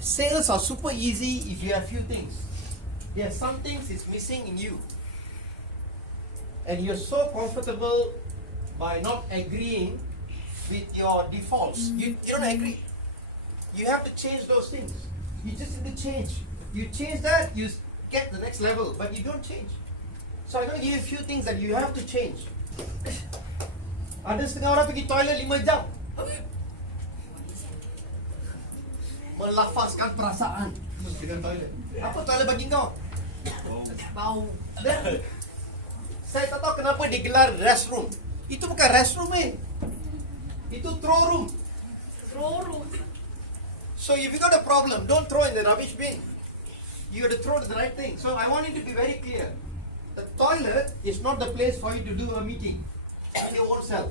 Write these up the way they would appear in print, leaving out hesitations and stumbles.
Sales are super easy if you have few things. There are some things is missing in you. And you're so comfortable by not agreeing with your defaults. You don't agree. You have to change those things. You just need to change. You change that, you get the next level, but you don't change. So I'm going to give you a few things that you have to change. Ada setengah orang pergi toilet 5 jam. Melafazkan perasaan dengan toilet. Apa toilet bagi kau? Bau. Dan saya tak tahu kenapa digelar restroom. Itu bukan restroom Itu throw room. Throw room. So if you got a problem, don't throw in the rubbish bin. You got to throw the right thing. So I want you to be very clear. The toilet is not the place for you to do a meeting on your own self.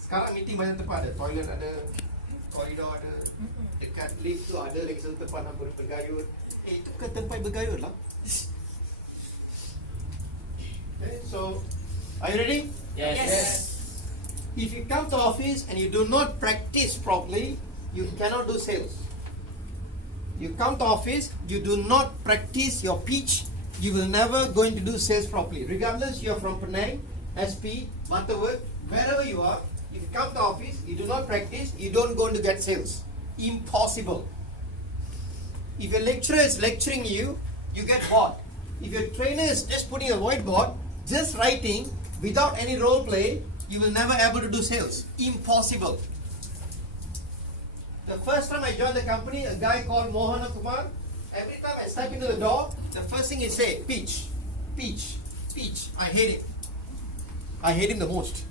Sekarang meeting banyak tempat ada. Toilet ada, koridor ada, dekat lift tu ada lagi satu tempat nak bergayut. Itu bukan tempat bergayut lah. Okay, so are you ready? Yes. If you come to office and you do not practice properly, you cannot do sales. You come to office, you do not practice your pitch, you will never going to do sales properly. Regardless you are from Penang, SP, Butterworth, wherever you are, if you come to office, you do not practice, you don't going to get sales. Impossible. If your lecturer is lecturing you, you get bored. If your trainer is just putting a whiteboard, just writing, without any role play, you will never able to do sales. Impossible. The first time I joined the company, a guy called Mohan Kumar, every time I step into the door, the first thing he say, pitch, pitch, pitch. I hate him. I hate him the most.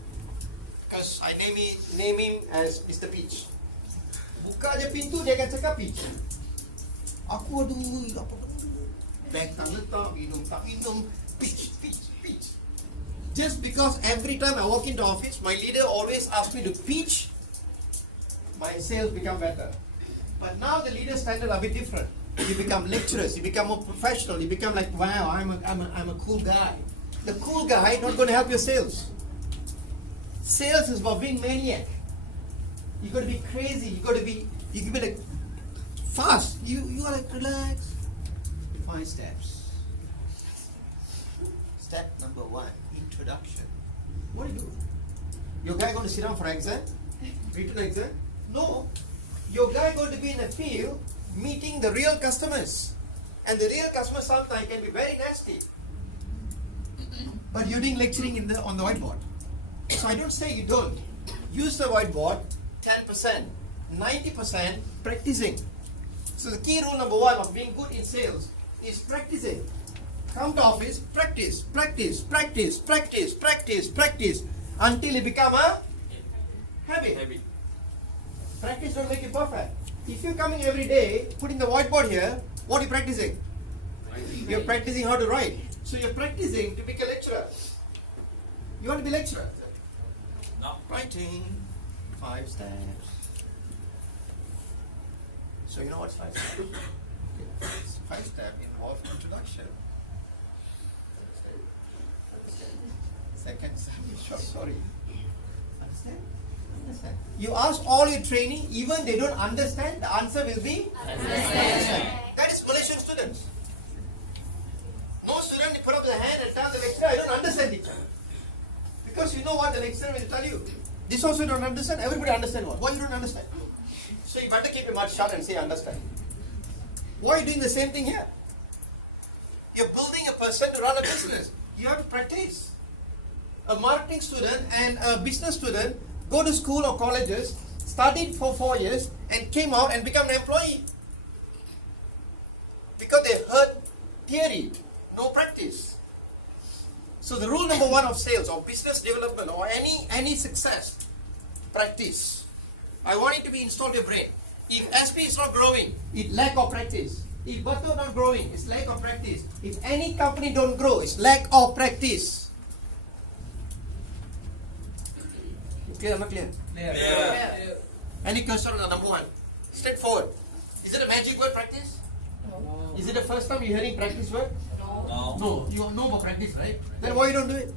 Because I name him as Mr. Pitch. Buka je pintu, dia akan cakap pitch. Aku aduh, apa bag tak letak, minum tak minum, pitch, pitch, pitch. Just because every time I walk into office, my leader always asks me to pitch, my sales become better. But now the leader standard are a bit different. You become lecturers, you become more professional, you become like, wow, I'm a cool guy. The cool guy not going to help your sales. Sales is about being maniac. You got to be crazy. You got to be like fast. You are like relax. 5 steps. Step number 1, introduction. What do you do? Your guy going to sit down for exam? Written exam? No. Your guy going to be in a field meeting the real customers, and the real customers sometimes can be very nasty. But you're doing lecturing on the whiteboard. So I don't say you don't. Use the whiteboard. 10%, 90% practicing. So the key rule number 1 of being good in sales is practicing. Come to office, practice, practice, practice, practice, practice, practice until it become a habit. Practice don't make it perfect. If you're coming every day, putting the whiteboard here, what are you practicing? You're practicing how to write. So you're practicing to become a lecturer. You want to be a lecturer? No. Writing. 5 steps. So you know what's 5 steps? 5 steps involve introduction. Second step, sorry. Understand? Understand. You ask all your training, even they don't understand, the answer will be understand. That is Malaysian students. No student put up the hand and tell the lecturer, I don't understand teacher. Because you know what the lecturer will tell you. This also don't understand, everybody understand what? Why you don't understand? So you better keep your mouth shut and say understand. Why are you doing the same thing here? You're building a person to run a business. You have to practice. A marketing student and a business student go to school or colleges, studied for 4 years and came out and become an employee. Because they heard theory, no practice. So the rule number 1 of sales or business development or any success, practice. I want it to be installed in your brain. If SP is not growing, it's lack of practice. If Butto not growing, it's lack of practice. If any company don't grow, it's lack of practice. Clear or not clear? Yeah. Any question on number 1? Straightforward. Is it a magic word, practice? No. Is it the first time you're hearing practice word? No. No. You know about practice, right? Then why you don't do it?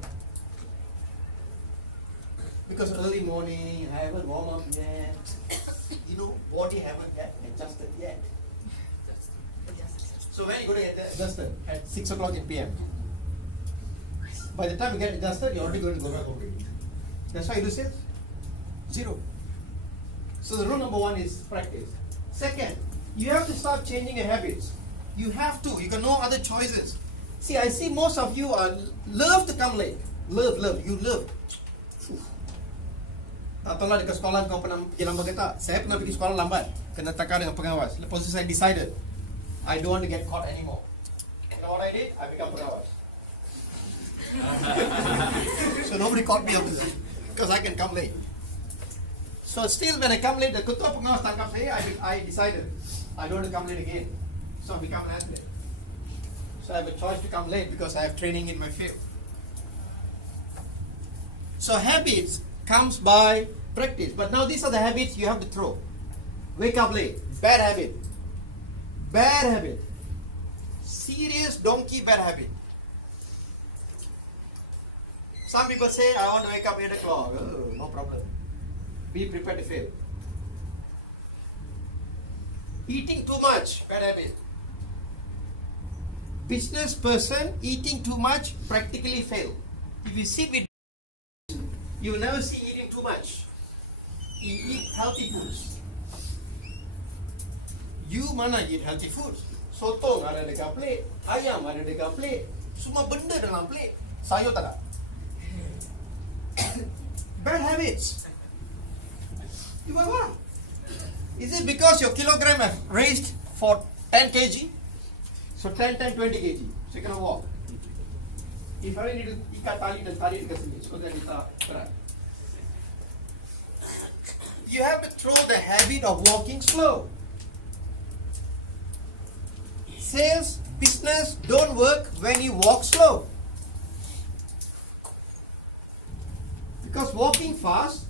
Because early morning, I haven't warmed up yet. You know, body haven't yet adjusted yet. So when you going to get adjusted? At 6 o'clock in PM. By the time you get adjusted, you're already going to go back already. That's why you do sales. 0. So the rule number 1 is practice. Second, you have to start changing your habits. You have to. You got no other choices. See, I see most of you are love to come late. Love. You love. Tak tahulah dekat sekolah kau pernah pergi lambat ke tak? Saya pernah pergi sekolah lambat. Kena takar dengan pengawas. Lepas tu saya decided I don't want to get caught anymore. You know what I did? I become pengawas. So nobody caught me up because I can come late. So still when I come late, the ketua pengawas tangkap saya, I decided I don't want to come late again. So I become an athlete. So I have a choice to come late because I have training in my field. So habits comes by practice. But now these are the habits you have to throw. Wake up late. Bad habit. Bad habit. Serious donkey bad habit. Some people say, I want to wake up 8 o'clock. Oh, no problem. Be prepared to fail. Eating too much. Bad habit. Business person eating too much practically fail. If you sit with you will never see eating too much. You eat healthy foods. You mana eat healthy foods? Sotong ada dekat plate, ayam ada dekat plate, semua benda dalam plate. Sayur tak ada. Bad habits. You buy what? Is it because your kilogram have raised for 10 kg? So 10, 20 kg. So you cannot walk. If I need to ikat tali dan tarik dekat sini, supaya kita berat. You have to throw the habit of walking slow. Sales, business don't work when you walk slow. Because walking fast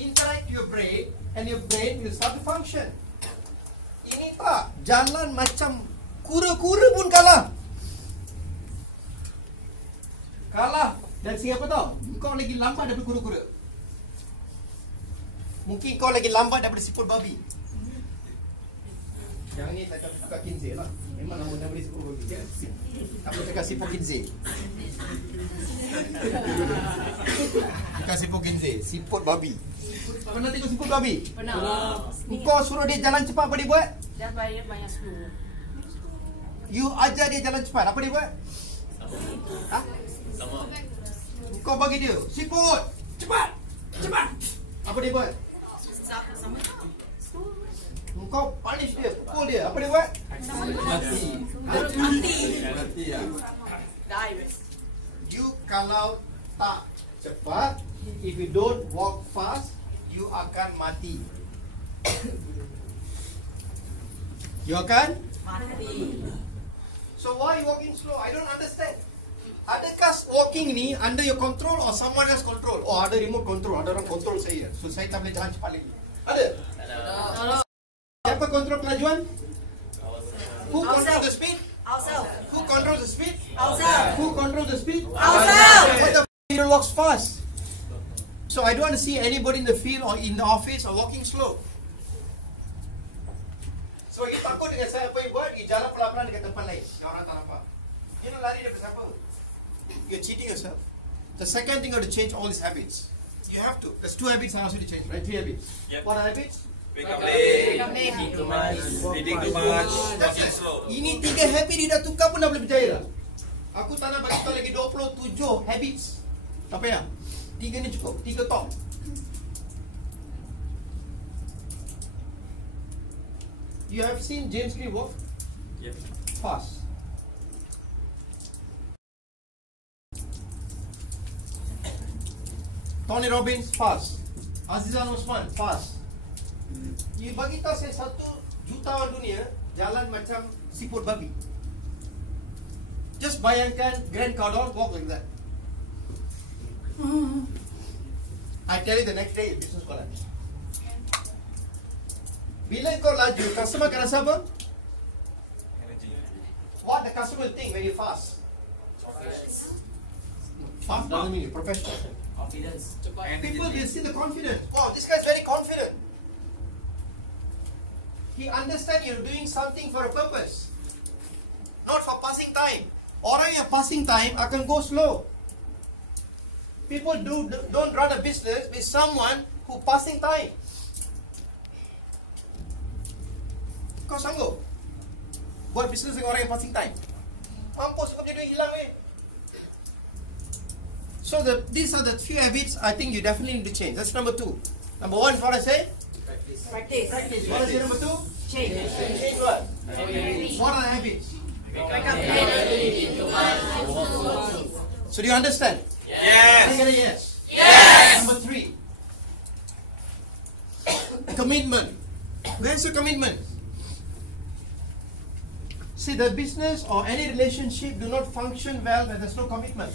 interact your brain and your brain will start to function. Ini tak, jalan macam kura-kura pun kalah. Kalah. Dan siapa tahu? Kau lagi lambat daripada kura-kura. Mungkin kau lagi lambat daripada siput babi. Yang ni tak buka Kinze lah. Memang nama daripada siput babi. Apa cakap siput Kinze? Bukan siput Kinze, siput babi. Pernah tengok siput babi? Pernah. Kau suruh dia jalan cepat, apa dia buat? Dia bayar banyak sepuluh. You ajar dia jalan cepat, apa dia buat? Ha? Sama. Kau bagi dia, siput, cepat, cepat. Apa dia buat? Sama. Kau punish dia, pukul dia, apa dia buat? Mati. Mati. Ya. Die. You kalau tak cepat, if you don't walk fast, you akan mati. You akan? Mati. So why you walking slow? I don't understand. Adakah walking ni under your control or someone else control? Oh, ada remote control, ada orang control saya. So saya tak boleh jalan cepat lagi. Ada? Siapa control kelajuan? Who control the speed? Ourselves. Who controls the speed? Ourselves. Who controls the speed? Ourselves. But the people walks fast. So I don't want to see anybody in the field or in the office or walking slow. So you takut dengan saya apa you buat? You jalan pelan-pelan dekat tempat lain. Yang orang tak nampak. You nak lari daripada siapa? You're cheating yourself. The second thing you have to change all these habits. You have to. There's 2 habits I asked you to change, right? 3 habits. Yep. What are habits? Wake up late. Eating too much. Eating too much. Walking slow. Ini 3 habit dia dah tukar pun dah boleh berjaya dah. Aku tak nak bagi kau lagi 27 habits. Tak payah. 3 ni cukup. 3 top. You have seen James Clear walk? Yep. Fast. Tony Robbins, fast. Azizan Osman, fast. You bagi tahu saya 1 jutawan dunia jalan macam siput babi. Just bayangkan Grant Cardone walk like that. I tell you the next day business collapse. Bila kau laju, customer akan rasa apa? Energy. What the customer think when you fast? Fast doesn't mean you're professional. Confidence. People will see the confidence. Wow, this guy's very confident. He understands you're doing something for a purpose, not for passing time. Orang yang passing time akan go slow. People don't run a business with someone who passing time. Kau sanggup buat business dengan orang yang passing time? Mampus, kau punya duit hilang weh. So these are the few habits I think you definitely need to change. That's number 2. Number 1 is what I say? Practice. What is it number 2? Change. Change what? What are the habits? So do you understand? Yes. Yes. Yes. Number 3. Commitment. Where's your commitment? See, the business or any relationship do not function well when there's no commitment.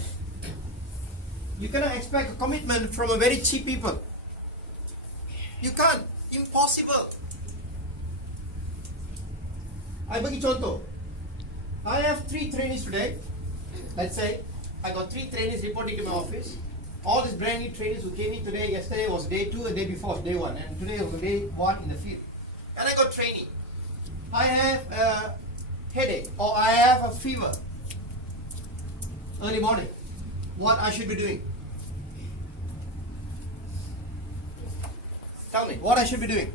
You cannot expect a commitment from a very cheap people. You can't. Impossible. I bagi contoh. I have 3 trainees today. Let's say I got 3 trainees reporting to my office. All these brand new trainees who came in today, yesterday was day 2 and day before was day 1. And today was day 1 in the field. And I got trainee. I have a headache or I have a fever. Early morning. What I should be doing? Tell me, what I should be doing?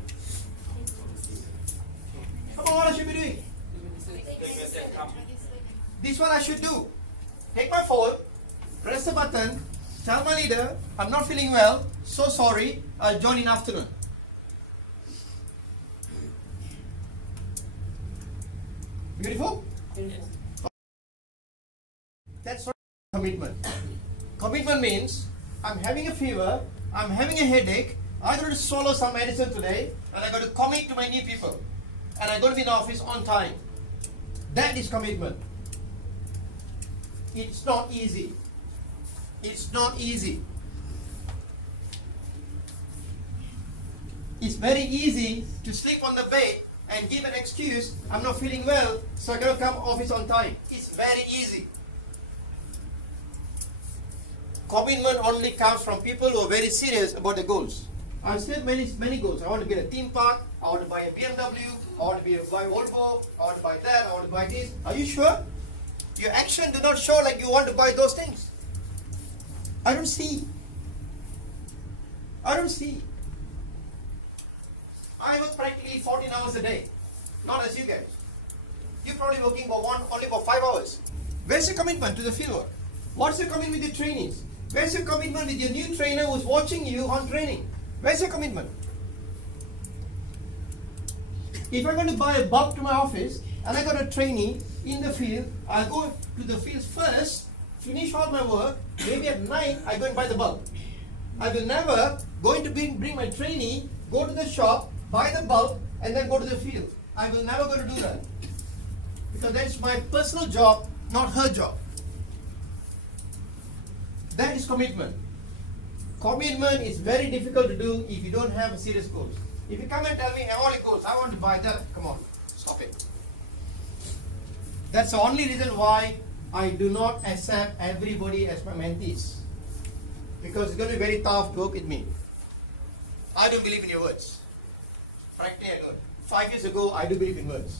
Come on, what I should be doing? This is what I should do. Take my phone, press the button, tell my leader, I'm not feeling well, so sorry, I'll join in afternoon. Beautiful? That's what commitment. Commitment means, I'm having a fever, I'm having a headache, I'm going to swallow some medicine today, and I'm going to commit to my new people. And I'm going to be in the office on time. That is commitment. It's not easy. It's not easy. It's very easy to sleep on the bed and give an excuse, I'm not feeling well, so I'm going to come office on time. It's very easy. Commitment only comes from people who are very serious about their goals. I've set many goals. I want to build a theme park, I want to buy a BMW, I want to buy Volvo, I want to buy that, I want to buy this. Are you sure? Your action do not show like you want to buy those things. I don't see. I work practically 14 hours a day. Not as you guys. You're probably working for only for 5 hours. Where's your commitment to the field work? What's your commitment with your trainees? Where's your commitment with your new trainer who's watching you on training? Where's your commitment? If I'm going to buy a bulb to my office and I got a trainee in the field, I'll go to the field first, finish all my work, maybe at night I go and buy the bulb. I will never going to bring my trainee, go to the shop, buy the bulb and then go to the field. I will never going to do that. Because that's my personal job, not her job. That is commitment. Commitment is very difficult to do if you don't have a serious goals. If you come and tell me, I have all the goals, I want to buy that, come on, stop it. That's the only reason why I do not accept everybody as my mentees. Because it's going to be very tough to work with me. I don't believe in your words. Frankly, I don't. 5 years ago, I do believe in words.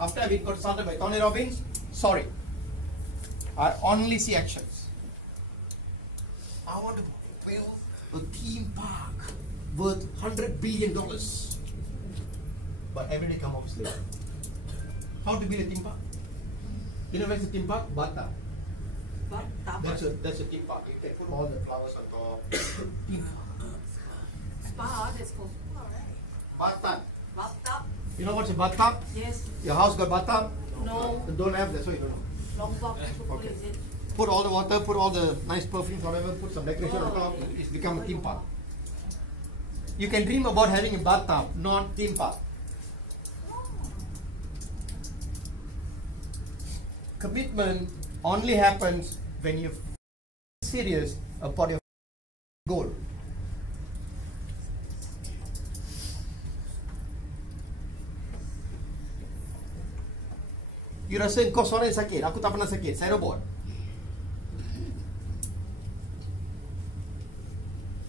After I got started by Tony Robbins, sorry. I only see actions. I want to build a theme park worth $100 billion. But every day come office late. How to build a theme park? You know where's the theme park? Bata. That's a theme park. You can put all the flowers on top. Theme park. Spa, that's called spa, right? Bathtub. Bathtub? You know what's a bathtub? Yes. Your house got bathtub? No. Don't have, that's why you don't know. Long box. Okay. Is it? Put all the water, put all the nice perfumes, whatever, put some decoration on top, it's become a theme park. You can dream about having a bathtub, not theme park. Commitment only happens when you're serious about your goal. You rasa kau seorang yang sakit, aku tak pernah sakit, saya robot.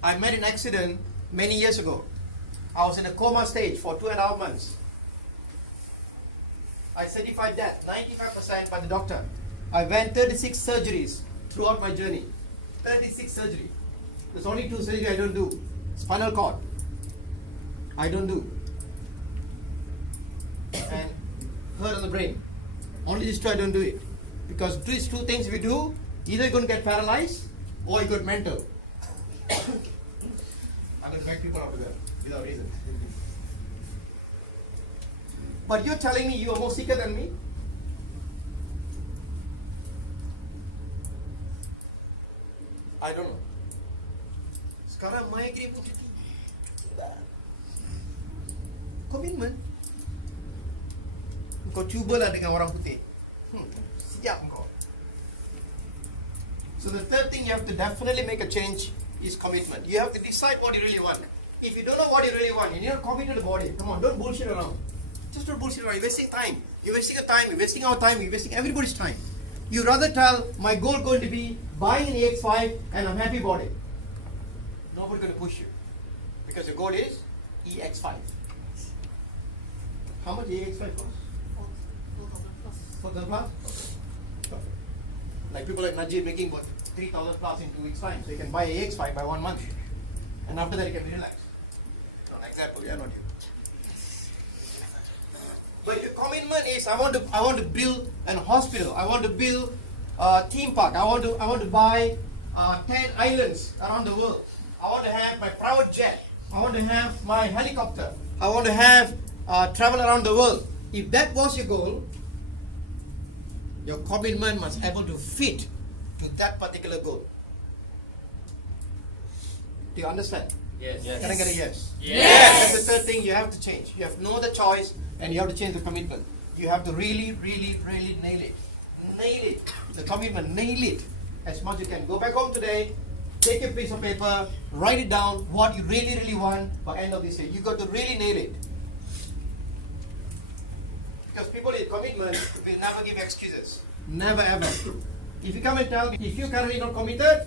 I met an accident many years ago. I was in a coma stage for 2.5 months. I certified death, 95% by the doctor. I went 36 surgeries throughout my journey. 36 surgery. There's only 2 surgery I don't do. Spinal cord. I don't do. And hurt on the brain. Only these 2 I don't do it. Because these 2 things we do, either you're going to get paralyzed or you got mental. I'm going to make people out of there without reason. But you're telling me you are more sicker than me? I don't know. Sekarang migraine pun gitu. Komitmen. Kau cubalah dengan orang putih. Siap kau. So the third thing you have to definitely make a change is commitment. You have to decide what you really want. If you don't know what you really want, you need to commit to the body. Come on, don't bullshit around. Just don't bullshit around. You're wasting time. You're wasting your time. You're wasting our time. You're wasting everybody's time. You rather tell my goal going to be buying an EX5 and I'm happy about it. Nobody's going to push you because the goal is EX5. How much EX5 costs? 4,000 plus. Perfect. Like people like Najib making what 3,000 plus in 2 weeks time, so you can buy EX5 by 1 month, and after that you can be relaxed. Not example, yeah, not you. But your commitment is I want to build an hospital. I want to build a theme park. I want to buy 10 islands around the world. I want to have my private jet. I want to have my helicopter. I want to have travel around the world. If that was your goal, your commitment must be able to fit to that particular goal. Do you understand? Yes. Can I get a yes? Yes. That's the third thing you have to change. You have no other choice and you have to change the commitment. You have to really nail it. Nail it. The commitment, nail it as much as you can. Go back home today, take a piece of paper, write it down what you really want by end of this day. You got to really nail it. Because people in commitment will never give excuses. Never ever. If you come and tell me, if you're currently not committed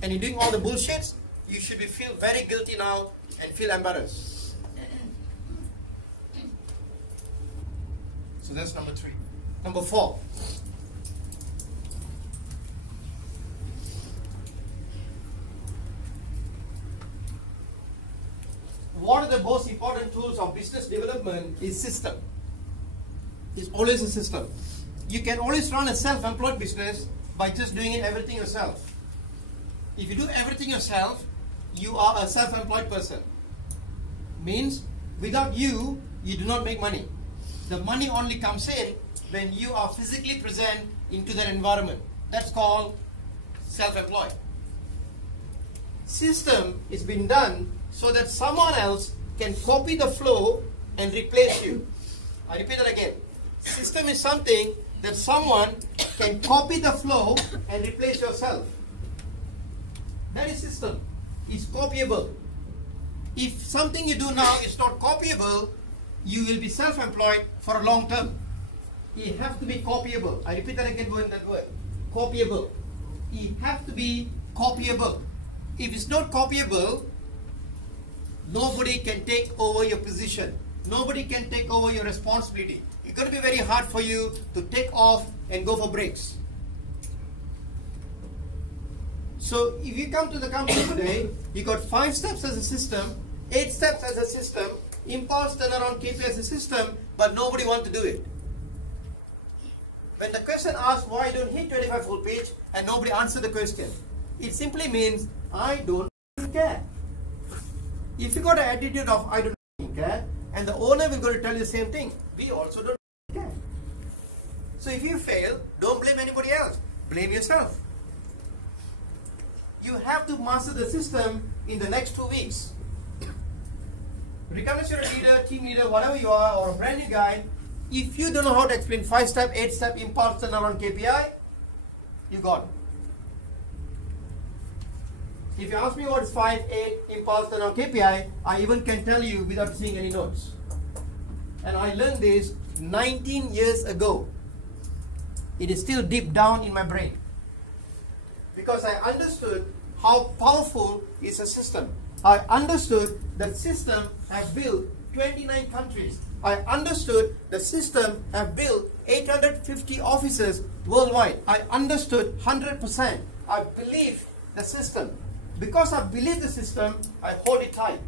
and you're doing all the bullshits, you should feel very guilty now and feel embarrassed. So that's number 3. Number 4. One of the most important tools of business development is system. It's always a system. You can always run a self-employed business by just doing everything yourself. If you do everything yourself, you are a self-employed person. Means without you, you do not make money. The money only comes in when you are physically present into that environment. That's called self-employed. System is being done so that someone else can copy the flow and replace you. I repeat that again. System is something that someone can copy the flow and replace yourself. That is system. It's copyable. If something you do now is not copyable, you will be self-employed for a long term. It has to be copyable. I repeat that again, that word. Copyable. It has to be copyable. If it's not copyable, nobody can take over your position. Nobody can take over your responsibility. It's going to be very hard for you to take off and go for breaks. So if you come to the company today, you got 5 steps as a system, 8 steps as a system, impulse turnaround KPI as a system, but nobody wants to do it. When the question asks why you don't hit 25 full pitch and nobody answers the question, it simply means I don't care. If you got an attitude of I don't care, and the owner will go to tell you the same thing, we also don't care. So if you fail, don't blame anybody else. Blame yourself. You have to master the system in the next 2 weeks. Regardless you're a leader, team leader, whatever you are, or a brand new guy, if you don't know how to explain 5-step, 8-step impulse turnaround KPI, you got it. If you ask me what is 5, 8 impulse turnaround KPI, I even can tell you without seeing any notes. And I learned this 19 years ago. It is still deep down in my brain. Because I understood how powerful is a system. I understood that system have built 29 countries. I understood the system have built 850 offices worldwide. I understood 100%. I believe the system. Because I believe the system, I hold it tight.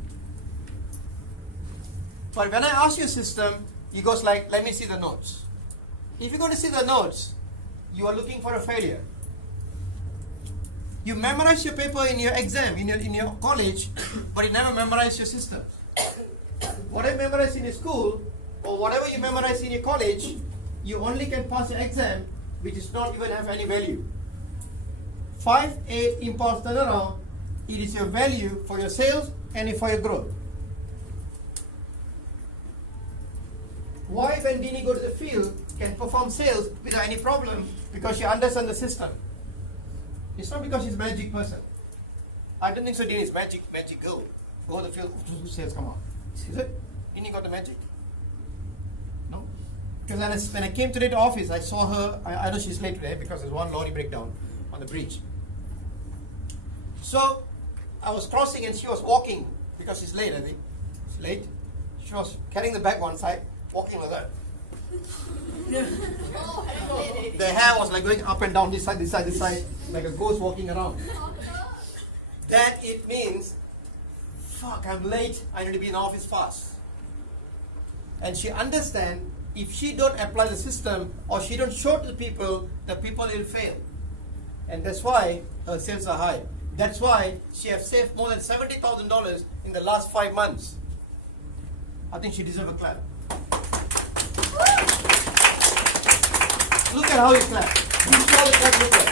But when I ask you system, he goes like, let me see the notes. If you're going to see the notes, you are looking for a failure. You memorize your paper in your exam, in your college, but you never memorize your system. What I memorize in your school, or whatever you memorize in your college, you only can pass your exam, which does not even have any value. 5-8 impulse turnaround, it is your value for your sales and for your growth. Why when Dini go to the field, can perform sales without any problem? Because she understands the system. It's not because she's a magic person. I don't think so. Dini is magic girl. Go to the field, sales come out. Is it? Dini got the magic? No. Because when I came today to office, I saw her. I know she's late today because there's one lorry breakdown on the bridge. So I was crossing and she was walking because she's late. I think she's late. She was carrying the bag one side, walking like that. The hair was like going up and down, this side, this side, this side, like a ghost walking around. That it means, fuck, I'm late, I need to be in the office fast. And she understands, if she don't apply the system or she don't show to the people will fail. And that's why her sales are high. That's why she has saved more than $70,000 in the last 5 months. I think she deserves a clap. Look at how you clap. You saw the clap, look at.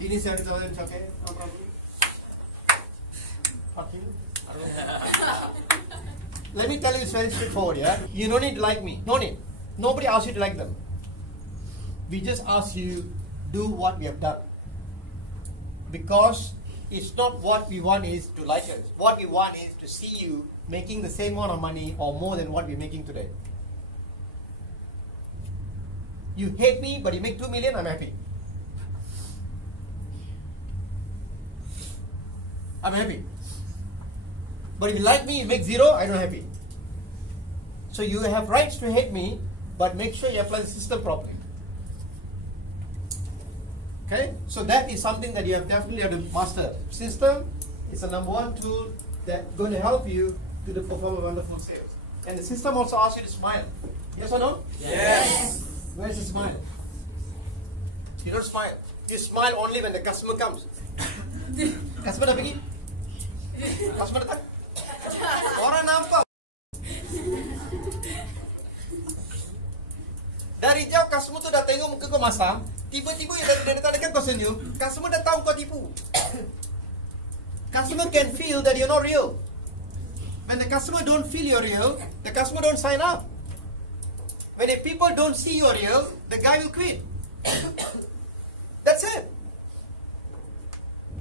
Dini 70,000, okay? No problem. Fuck you. I don't know. Let me tell you, it's very straightforward, yeah? You don't need to like me. No need. Nobody asks you to like them. We just ask you, do what we have done. Because it's not what we want is to like us. What we want is to see you making the same amount of money or more than what we're making today. You hate me, but you make 2 million, I'm happy. I'm happy. But if you like me, you make 0, I'm not happy. So you have rights to hate me, but make sure you apply the system properly. Okay, so that is something that you have definitely have to master. System is the #1 tool that's going to help you to perform a wonderful sales. And the system also asks you to smile. Yes or no? Yes. Where's the smile? You don't smile. You smile only when the customer comes. Customer dah pergi? Customer datang? Orang nampak. Dari jauh customer tu dah tengok muka kau masam. Tiba-tiba dia datang dekat kau senyum, customer dah tahu kau tipu. Customer can feel that you're not real. When the customer don't feel you're real, the customer don't sign up. When the people don't see you're real, the guy will quit. That's it.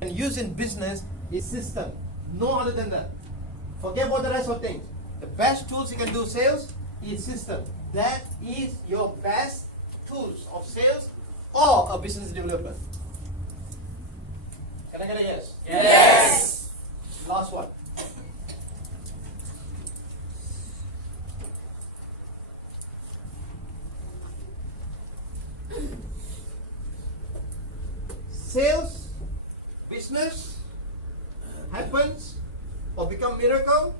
And use in business is system. No other than that. Forget about the rest of things. The best tools you can do sales is system. That is your best tools of sales or a business development. Can I get a yes? Yes. Last one. Sales, business happens or become miracle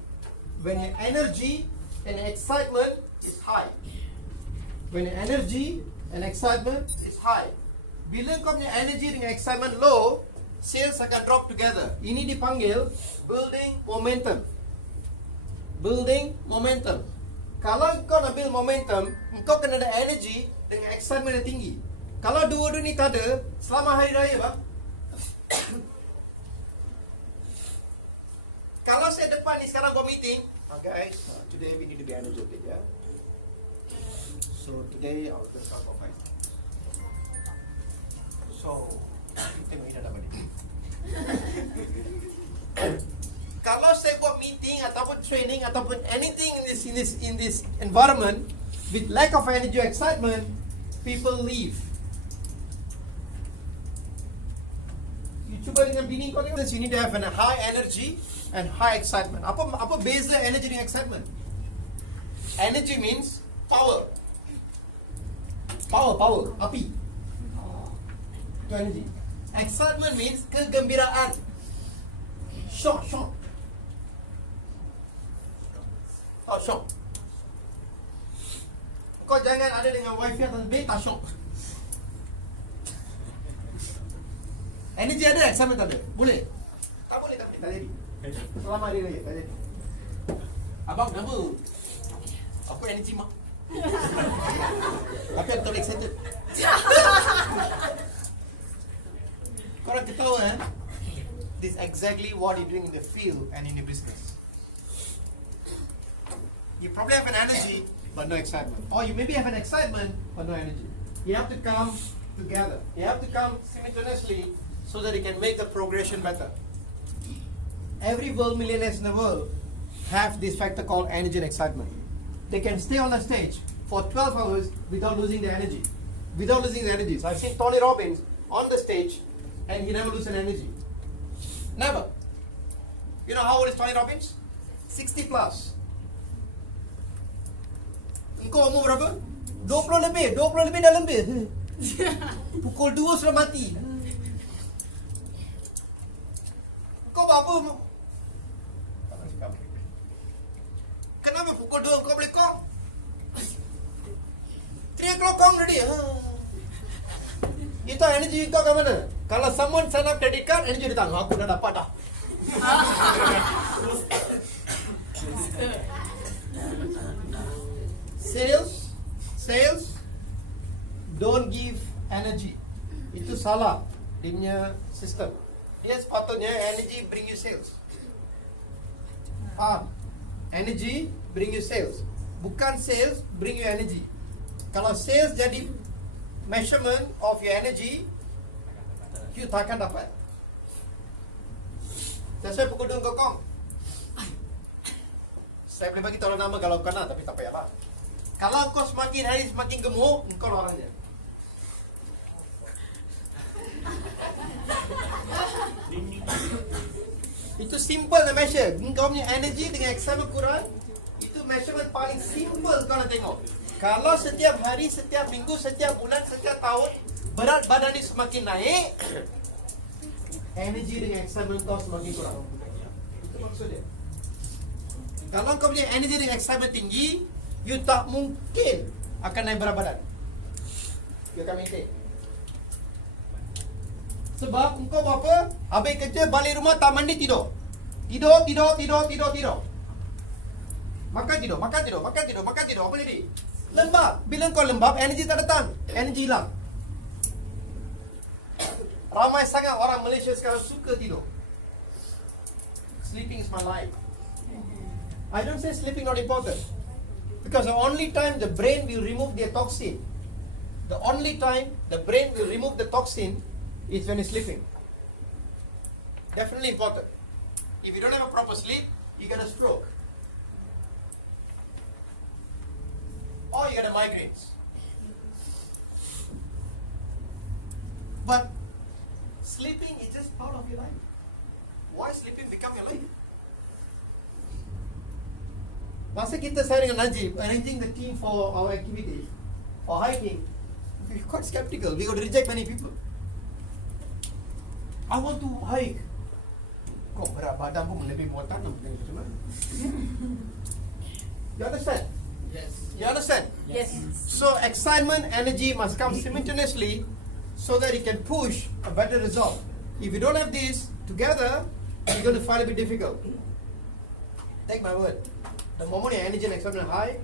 when your energy and excitement is high. When your energy and excitement is high. Bila kau punya energy dengan excitement low, sales akan drop together. Ini dipanggil building momentum. Building momentum. Kalau kau nak build momentum, kau kena ada energy dengan excitement yang tinggi. Kalau dua-dua ni tak ada, selamat hari raya bang. Kalau saya depan ni sekarang buat meeting, guys, today we need to be energetic, yeah. So today I will just talk about finance. So, tengok ini ada apa ni? Kalau saya buat meeting ataupun training ataupun anything in this environment, With lack of energy or excitement, people leave. You cuba dengan bini kau ni, you need to have a high energy and high excitement. Apa beza energy dengan excitement? Energy means power. Power, api. Itu energy. Excitement means kegembiraan. Shock. Shock. Kau jangan ada dengan wifi atas bed, tak shock. Energy ada, excitement tak ada? Boleh? Tak boleh tapi tak jadi. Selama hari raya, tak jadi. Abang, kenapa? Aku energy mah. Tapi aku tak excited. Korang ketawa this is exactly what you're doing in the field and in your business. You probably have an energy but no excitement. Or you maybe have an excitement but no energy. You have to come together. You have to come simultaneously so that you can make the progression better. Every world millionaires in the world have this factor called energy and excitement. They can stay on the stage for 12 hours without losing their energy. So I've seen Tony Robbins on the stage and he never loses energy. Never. You know how old is Tony Robbins? 60 plus. Kau umur berapa? 20 lebih dah lembir. Pukul 2 sudah mati. Kau apa? Kenapa pukul 2 kau boleh kau? 3 o'clock kau ready. Itu energy kau ke mana? Kalau someone sign up credit card, energy datang. Aku dah dapat dah. Sales don't give energy. Itu salah dia punya sistem. Dia sepatutnya energy bring you sales. Energy bring you sales. Bukan sales bring you energy. Kalau sales jadi measurement of your energy, you takkan dapat. Saya pukul 2 kau. Saya boleh bagi tahu nama kalau kau nak, tapi tak payahlah. Kalau kau semakin hari semakin gemuk, engkau orangnya. Itu simple the measure. Kau punya energy dengan excitement kurang, itu measurement paling simple kau nak tengok. Kalau setiap hari, setiap minggu, setiap bulan, setiap tahun berat badan ni semakin naik, energy dengan excitement kau semakin kurang. Itu maksud dia. Kalau kau punya energy dengan excitement tinggi, you tak mungkin akan naik berat badan. You akan maintain. Sebab engkau buat apa? Habis kerja, balik rumah, tak mandi, tidur. Tidur. Makan tidur. Apa jadi? Lembab. Bila kau lembab, energi tak datang. Energi hilang. Ramai sangat orang Malaysia sekarang suka tidur. Sleeping is my life. I don't say sleeping not important. Because the only time the brain will remove the toxin is when you're sleeping. Definitely important. If you don't have a proper sleep, you get a stroke. Or you get a migraines. But sleeping is just part of your life. Why sleeping become your life? Masa kita saya dengan Najib arranging the team for our activities, for hiking, we're quite skeptical. We got to reject many people. I want to hike. Kau berat badan pun lebih muat tanam macam mana? You understand? Yes. You understand? Yes. So excitement, energy must come simultaneously so that it can push a better result. If you don't have this together, you're going to find it a bit difficult. Take my word. The moment your energy and excitement are high,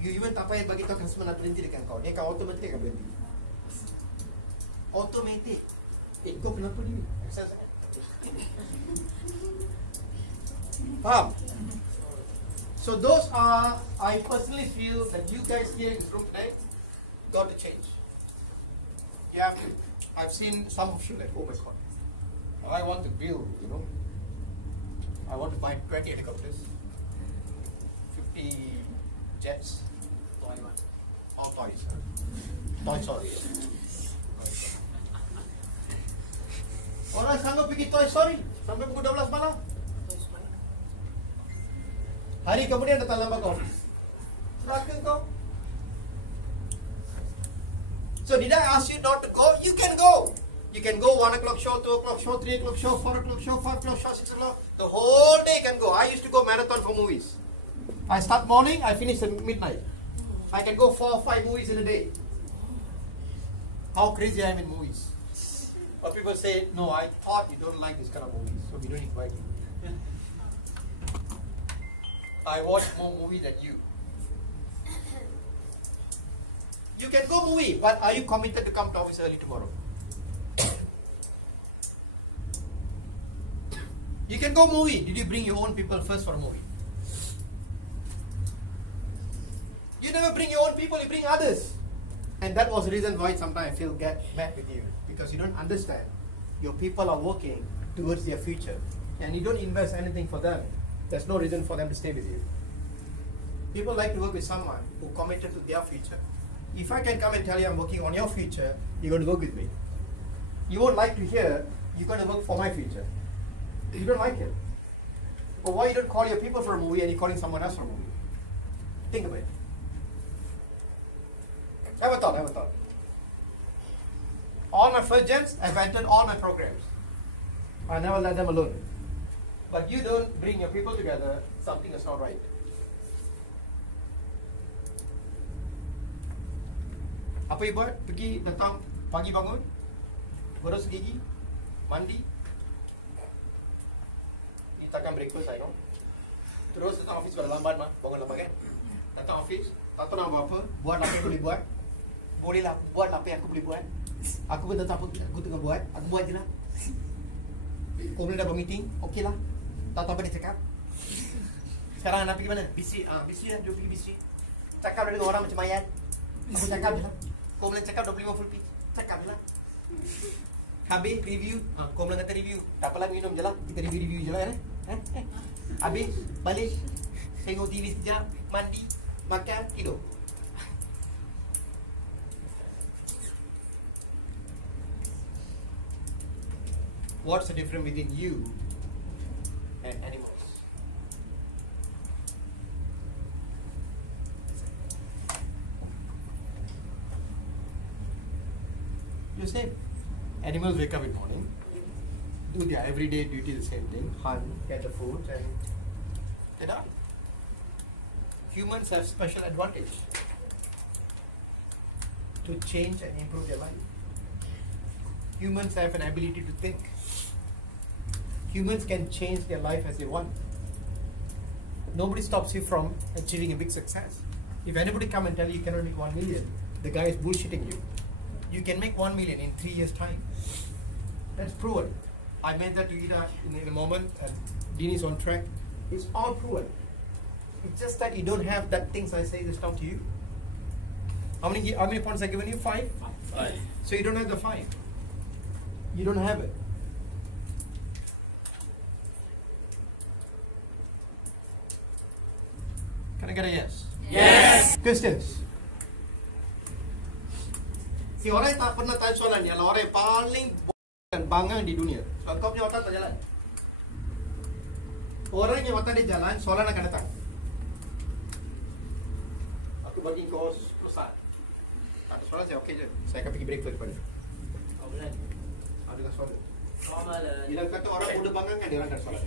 you even tak payah bagi tahu customer nak berhenti dekat kau. Dia akan automatic akan berhenti. Automatic. Kau kenapa ni? Excitement. Faham? So those are, I personally feel that you guys here in this room today got to change. You have to. I've seen some of you like, oh my God, I want to build, I want to buy 20 helicopters, 50 jets, Toy one. All toys. Toy Story. Orang sanggup pergi Toy Story sampai pukul 12 malam. Hari kemudian datang lambat ke office. Celaka kau. So did I ask you not to go? You can go. You can go 1 o'clock show, 2 o'clock show, 3 o'clock show, 4 o'clock show, 5 o'clock show, 6 o'clock. The whole day can go. I used to go marathon for movies. I start morning, I finish at midnight. I can go 4 or 5 movies in a day. How crazy I am in movies. But people say, no, I thought you don't like this kind of movies, so we don't invite you. I watch more movies than you. You can go movie, but are you committed to come to office early tomorrow? You can go movie. Did you bring your own people first for a movie? You never bring your own people, you bring others. And that was the reason why sometimes I feel get mad with you. Because you don't understand. Your people are working towards their future. And you don't invest anything for them. There's no reason for them to stay with you. People like to work with someone who committed to their future. If I can come and tell you I'm working on your future, you're going to work with me. You won't like to hear, you're going to work for my future. You don't like it. But why you don't call your people for a movie and you're calling someone else for a movie? Think of it. Have a thought. All my first gens, I've entered all my programs. I never let them alone. But you don't bring your people together, something is not right. Apa you buat? Pergi datang pagi bangun, berus gigi, mandi, takkan breakfast, I know. Terus datang office pada lambat mah, bangun lambat kan? Datang office, tak tahu nak buat apa, buat apa yang boleh buat. Bolehlah buat apa yang aku boleh buat. Aku pun tak tahu apa aku tengah buat, aku buat je lah. Kau boleh dapat meeting, okey lah. Tak tahu apa dia cakap. Sekarang nak pergi mana? Bisri, bisri lah, dia pergi bisri. Cakap dengan orang macam ayat. Aku cakap je lah. Kau boleh cakap 25 full pitch, cakap je lah. Habis review, kau boleh kata review. Tak apalah minum je lah, kita review je lah ya. Habis, balik, tengok TV sekejap, mandi, makan, tidur. What's the difference between you and animals? You say, animals wake up in the morning, do their everyday duty, the same thing, hunt, get the food, and they're done. Humans have special advantage to change and improve their life. Humans have an ability to think. Humans can change their life as they want. Nobody stops you from achieving a big success. If anybody come and tell you cannot make 1 million, the guy is bullshitting you. You can make 1 million in 3 years' time. That's proven. I made that to Ida in a moment, and Dean is on track. It's all proven. It's just that you don't have that things I say just down to you. How many points I given you? 5? 5. So you don't have the 5. You don't have it. Can I get a yes? Yes. Questions? Si orang yang tak pernah tanya soalan ni adalah orang yang paling dan bangang di dunia. Sebab kau punya otak tak jalan. Orang yang otak dia jalan, soalan akan datang. Aku bagi kau 10 saat. Tak ada soalan, saya okey je. Saya akan pergi breakfast pada. Komalan. Ada soalan. Komalan. Bila kata orang muda bangang kan, dia orang akan soalan.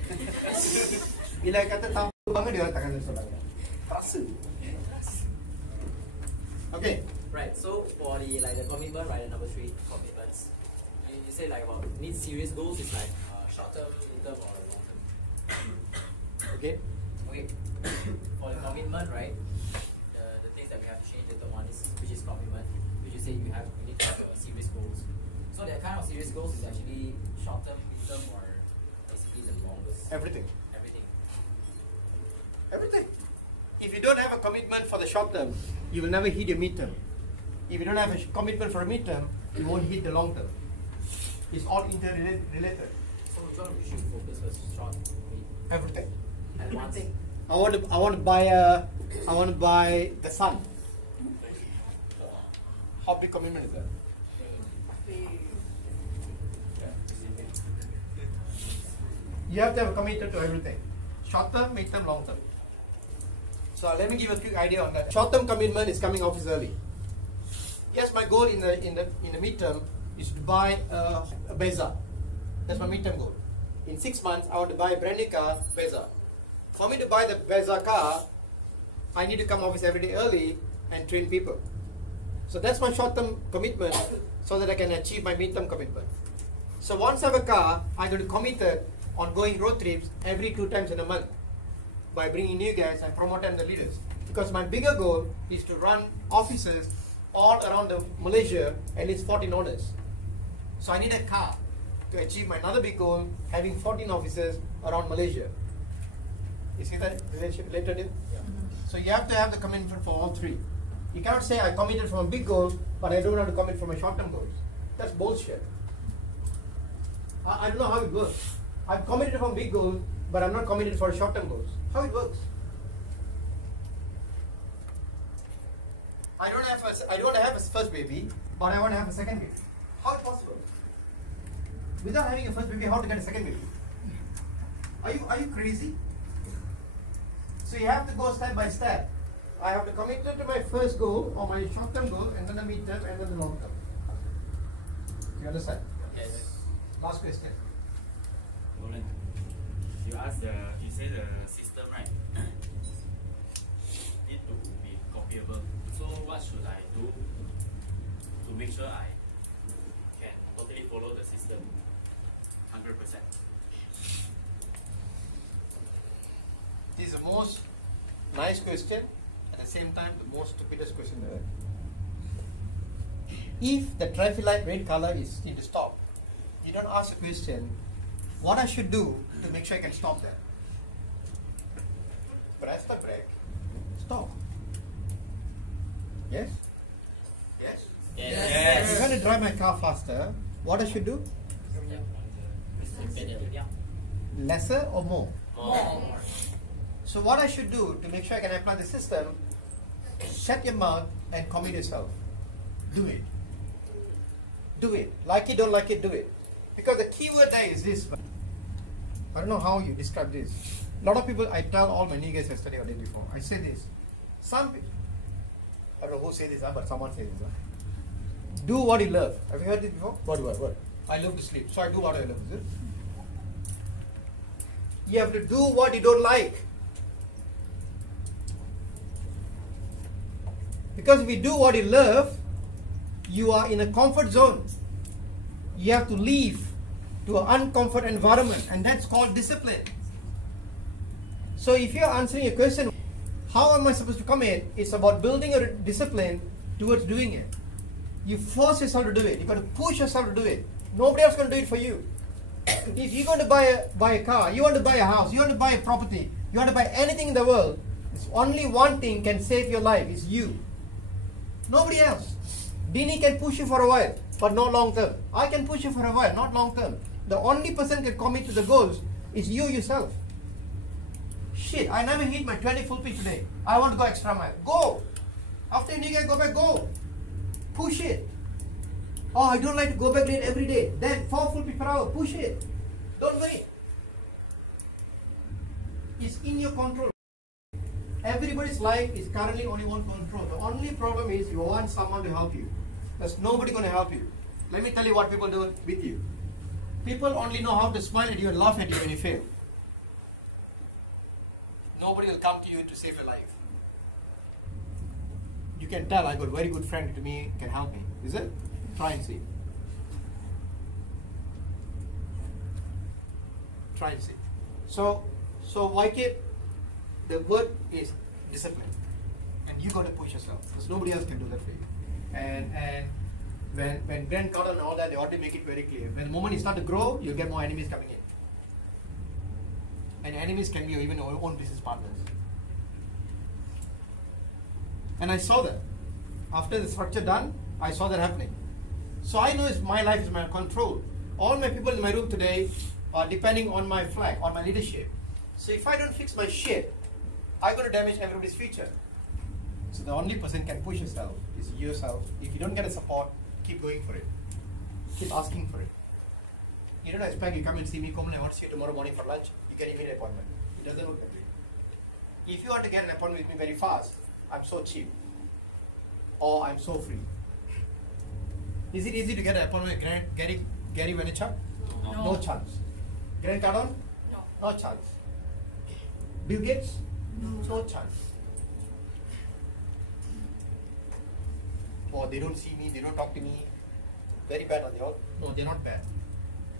Bila kata tak bangang, dia orang takkan ada soalan. Rasa. Okay. Right, so for the commitment, right, the number 3 commitments, you say like about need serious goals is like short term, mid term, or long term. Okay. Okay. For the commitment, right, the things that we have to change, the third one is which is commitment, which you say you need to have serious goals. So that kind of serious goals is actually short term, mid term, or basically the longest. Everything. Everything. Everything. If you don't have a commitment for the short term, you will never hit your midterm. If you don't have a commitment for a midterm, you won't hit the long term. It's all interrelated. So which one we should focus first? Short, mid, Everything. and one thing. I want to buy the sun. How big commitment is that? You have to have a commitment to everything. Short term, mid term, long term. So let me give a quick idea on that. Short term commitment is coming office early. Yes, my goal in the midterm is to buy a Beza. That's my midterm goal. In 6 months, I want to buy a brand new car, Beza. For me to buy the Beza car, I need to come office every day early and train people. So that's my short term commitment, so that I can achieve my midterm commitment. So once I have a car, I'm going to commit on going road trips every 2 times in a month by bringing new guys and promoting the leaders. Because my bigger goal is to run offices all around Malaysia, at least 14 owners. So I need a car to achieve my another big goal, having 14 offices around Malaysia. You see that related? Yeah. So you have to have the commitment for all three. You cannot say I committed from a big goal, but I don't have to commit for my short-term goals. That's bullshit. I don't know how it works. I've committed from big goals, but I'm not committed for short-term goals. How it works? I don't want to have a first baby, but I want to have a second baby. How is it possible? Without having a first baby, how to get a second baby? Are you crazy? So you have to go step by step. I have to commit to my first goal or my short-term goal, and then the mid-term, and then the long-term. You understand? Yes. Last question. Komalan, you say the system, right? Need to be copyable. So what should I do to make sure I can totally follow the system 100%? This is the most nice question, at the same time the most stupidest question ever. If the traffic light red color is need to stop, you don't ask the question, what I should do to make sure I can stop that? Press the brake, stop. Yes? Yes? Yes. If I want to drive my car faster, what I should do? Yeah. Lesser or more? More. So what I should do to make sure I can apply the system, shut your mouth and commit yourself. Do it. Do it. Like it, don't like it, do it. Because the key word there is this. I don't know how you describe this. A lot of people, I tell all my new guys yesterday or day before, I say this. Some people, I don't know who say this, but someone says this. Do what you love. Have you heard this before? What? I love to sleep, so I do what I love. Is it? You have to do what you don't like. Because if you do what you love, you are in a comfort zone. You have to leave to an uncomfort environment, and that's called discipline. So if you are answering a question, how am I supposed to commit? It's about building a discipline towards doing it. You force yourself to do it. You've got to push yourself to do it. Nobody else is going to do it for you. If you're going to buy a car, you want to buy a house, you want to buy a property, you want to buy anything in the world, there's only one thing can save your life, is you. Nobody else. Dini can push you for a while, but not long term. I can push you for a while, not long term. The only person can commit to the goals is you yourself. Shit, I never hit my 20 full pitch today. I want to go extra mile. Go. After you guys go back, go. Push it. Oh, I don't like to go back late every day. Then 4 full pitch per hour. Push it. Don't wait. It's in your control. Everybody's life is currently only one control. The only problem is you want someone to help you. There's nobody going to help you. Let me tell you what people do with you. People only know how to smile at you and laugh at you when you fail. Nobody will come to you to save your life. You can tell I got a very good friend to me, can help me. Is it? Try and see. Try and see. So YK, the word is discipline. And you got to push yourself. Because nobody else can do that for you. And when Grant Cardone and all that, they ought to make it very clear. When the moment you start to grow, you'll get more enemies coming in. And enemies can be even your own business partners. And I saw that. After the structure done, I saw that happening. So I know my life is my control. All my people in my room today are depending on my flag, on my leadership. So if I don't fix my shit, I'm going to damage everybody's future. So the only person can push yourself is yourself. If you don't get a support, keep going for it. Keep asking for it. You don't expect you come and see me, Komalan, I want to see you tomorrow morning for lunch, you get immediate appointment. It doesn't work that way. If you want to get an appointment with me very fast, I'm so cheap. Or I'm so free. Is it easy to get an appointment with Gary Vaynerchuk? No chance. Grant Cardone? No chance. Bill Gates? No chance. Or they don't see me, they don't talk to me. Very bad on the all. No, they're not bad.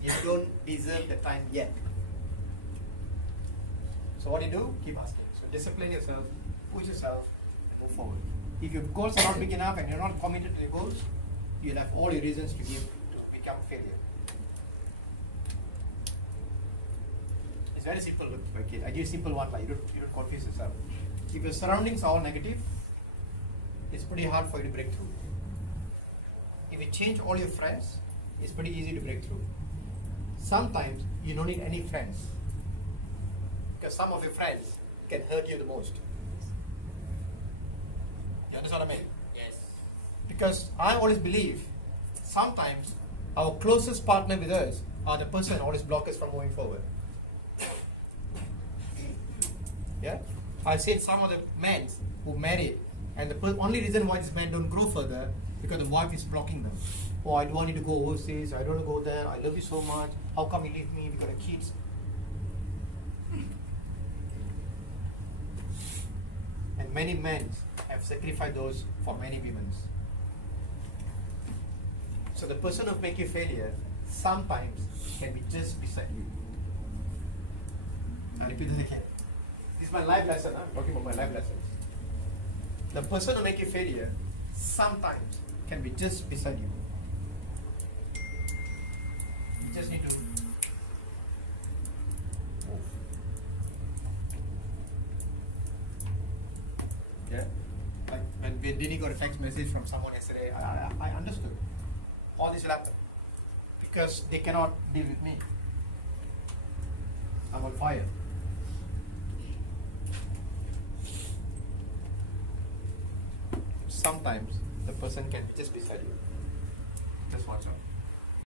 You don't deserve the time yet. So what do? Keep asking. So discipline yourself, push yourself, and move forward. If your goals are not big enough and you're not committed to your goals, you'll have all your reasons to become failure. It's very simple with my kid. I give a simple one, like you don't confuse yourself. If your surroundings are all negative, it's pretty hard for you to break through. If you change all your friends, it's pretty easy to break through. Sometimes you don't need any friends, because some of your friends can hurt you the most. You understand what I mean? Yes. Because I always believe sometimes our closest partner with us are the person always block us from moving forward. Yeah? I've seen some of the men who married, and the only reason why these men don't grow further because the wife is blocking them. Oh, I don't want you to go overseas, I don't want to go there, I love you so much, how come you leave me because of kids? And many men have sacrificed those for many women. So the person who make you failure sometimes can be just beside you. I repeat this again. This is my life lesson. I'm talking about my life lessons. The person who make you failure sometimes can be just beside you. You just need to move. Yeah? Like when Dini got a text message from someone yesterday, I understood. All this will happen. Because they cannot deal with me. I'm on fire. Sometimes the person can be just beside you. Just watch out.